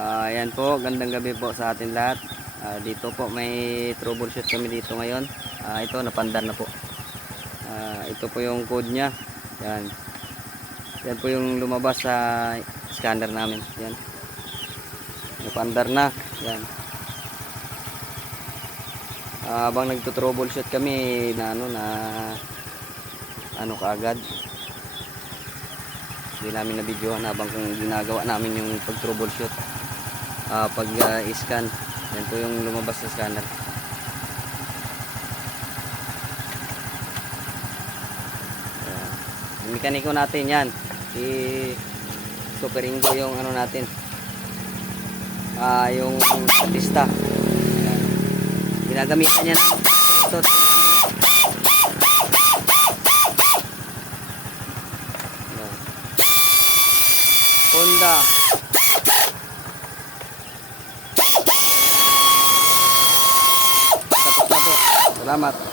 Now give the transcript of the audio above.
Ayan po, gandang gabi po sa atin lahat. Dito po may troubleshoot kami dito ngayon. Ito napandar na po. Ito po yung code nya. Yan. Yan po yung lumabas sa scanner namin. Yan. Napandar na. Yan. Habang nagto-troubleshoot kami na ano kaagad. Hindi namin na videohan habang kung ginagawa namin yung pag-troubleshoot. Pag-scan. Yan po yung lumabas sa scanner. Yung mekaniko natin yan. Si Super Ingo yung ano natin. Yung artista. Yan. Ginagamitan niya ito. Honda. Tapos na po. Salamat.